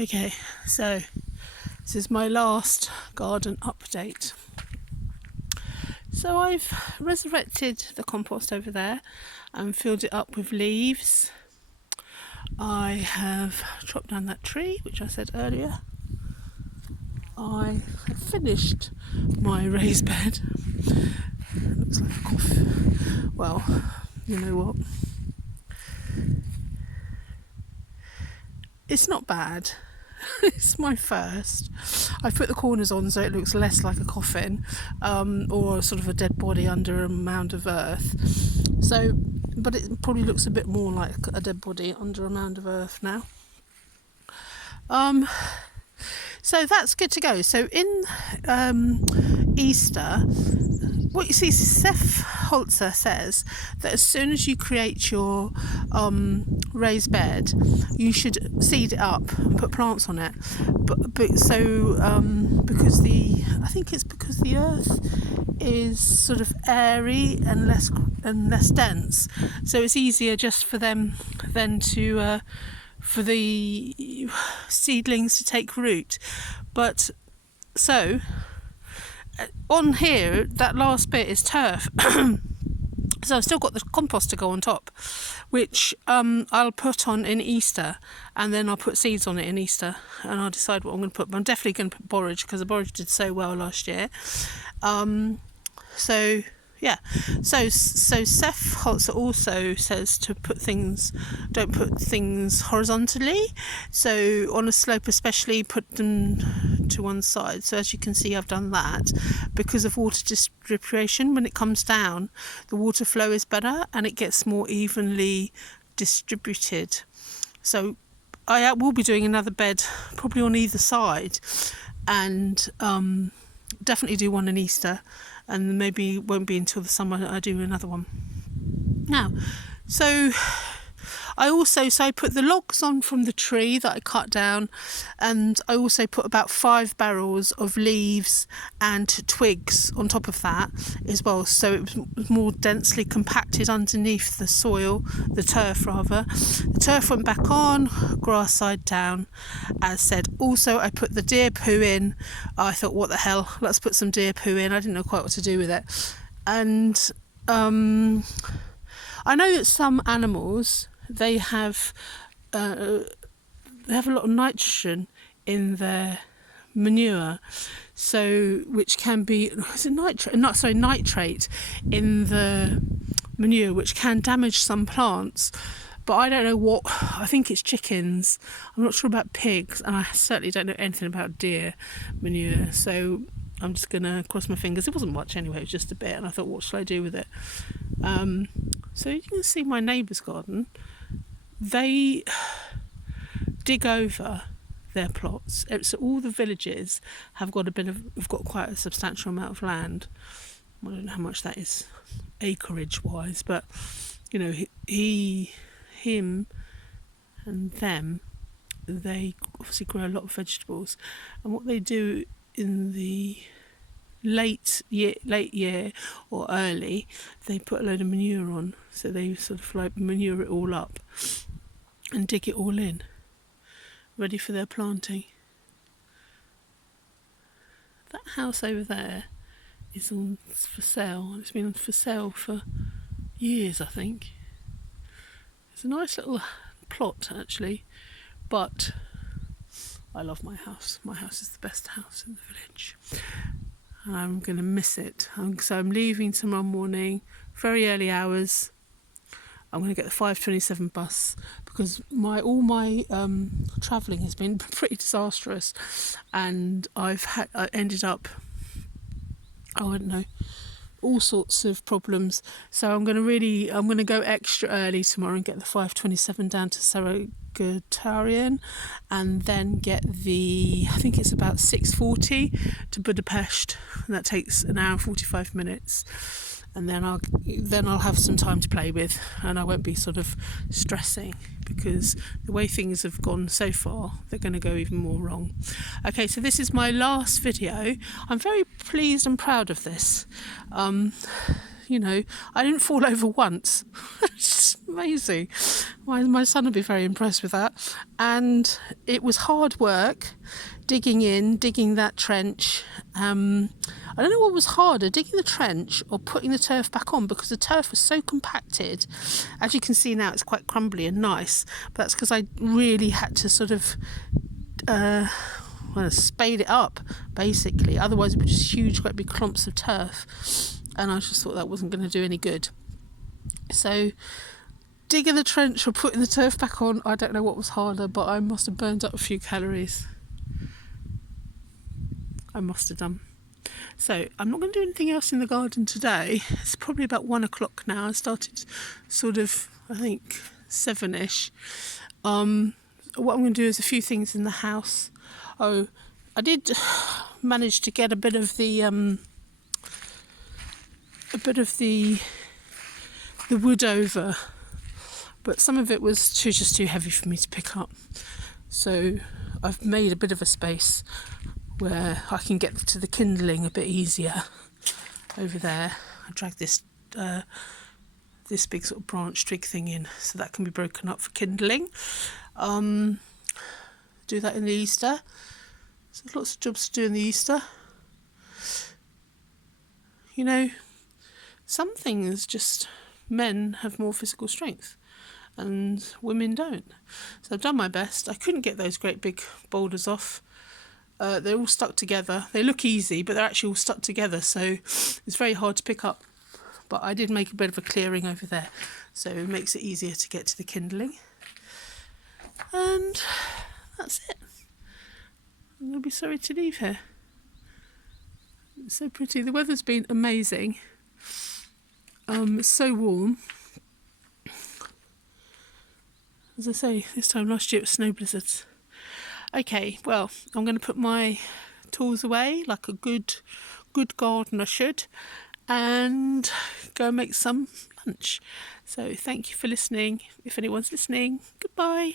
Okay, so this is my last garden update. So I've resurrected the compost over there and filled it up with leaves. I have chopped down that tree, which I said earlier. I have finished my raised bed. It looks like a coffee. Well, you know what? It's not bad. It's my first. I've put the corners on so it looks less like a coffin, or sort of a dead body under a mound of earth. So, but it probably looks a bit more like a dead body under a mound of earth now. So that's good to go. So in Easter, what you see, Seth Holzer says that as soon as you create your raised bed, you should seed it up and put plants on it. But because I think it's because the earth is sort of airy and less dense, so it's easier just for them then to for the seedlings to take root. But so on here, that last bit is turf. So I've still got the compost to go on top, which I'll put on in Easter, and then I'll put seeds on it in Easter, and I'll decide what I'm going to put. But I'm definitely going to put borage, because the borage did so well last year. So yeah, so Seth Holzer also says to don't put things horizontally. So on a slope especially, put them to one side. So as you can see, I've done that because of water distribution. When it comes down, the water flow is better and it gets more evenly distributed. So I will be doing another bed probably on either side, and definitely do one in Easter, and maybe it won't be until the summer I do another one. Now, so I put the logs on from the tree that I cut down, and I also put about 5 barrels of leaves and twigs on top of that as well, so it was more densely compacted underneath the soil, the turf rather. The turf went back on, grass side down, as said. Also, I put the deer poo in. I thought, what the hell, let's put some deer poo in. I didn't know quite what to do with it. And I know that some animals, they have a lot of nitrogen in their manure, so which can be nitrate in the manure, which can damage some plants. But I don't know what. I think it's chickens. I'm not sure about pigs, and I certainly don't know anything about deer manure. So I'm just gonna cross my fingers. It wasn't much anyway; it was just a bit, and I thought, what shall I do with it? So you can see my neighbour's garden. They dig over their plots. So all the villages have got quite a substantial amount of land. I don't know how much that is acreage wise, but you know, him and them, they obviously grow a lot of vegetables, and what they do in the late year or early, they put a load of manure on, so they sort of like manure it all up and dig it all in, ready for their planting. That house over there is on for sale. It's been for sale for years, I think. It's a nice little plot actually, but I love my house. My house is the best house in the village. I'm going to miss it. So I'm leaving tomorrow morning, very early hours. I'm going to get the 5:27 bus, because all my travelling has been pretty disastrous, and I ended up, I don't know, all sorts of problems. So I'm going to go extra early tomorrow and get the 5:27 down to Hugelkultur, and then get I think it's about 6:40 to Budapest, and that takes an hour and 45 minutes. And then I'll have some time to play with, and I won't be sort of stressing, because the way things have gone so far, they're going to go even more wrong. Okay, so this is my last video. I'm very pleased and proud of this. I didn't fall over once. It's amazing. My son would be very impressed with that. And it was hard work digging that trench. I don't know what was harder, digging the trench or putting the turf back on, because the turf was so compacted. As you can see now, it's quite crumbly and nice, but that's because I really had to sort of spade it up, basically. Otherwise it would be just huge, great big clumps of turf, and I just thought that wasn't going to do any good. So digging the trench or putting the turf back on, I don't know what was harder, but I must have burned up a few calories. I must have done. So I'm not going to do anything else in the garden today. It's probably about 1 o'clock now. I started sort of, I think, 7ish. What I'm going to do is a few things in the house. Oh, I did manage to get a bit of the wood over, but some of it was just too heavy for me to pick up. So I've made a bit of a space where I can get to the kindling a bit easier over there. I drag this big sort of branch twig thing in, so that can be broken up for kindling. Do that in the Easter. So there's lots of jobs to do in the Easter. Some things just, men have more physical strength and women don't. So I've done my best. I couldn't get those great big boulders off. They're all stuck together. They look easy, but they're actually all stuck together, so it's very hard to pick up. But I did make a bit of a clearing over there, so it makes it easier to get to the kindling. And that's it. I'm going to be sorry to leave here. It's so pretty. The weather's been amazing. It's so warm. As I say, this time last year it was snow blizzards. Okay, well, I'm going to put my tools away like a good gardener should, and go make some lunch. So thank you for listening. If anyone's listening, goodbye.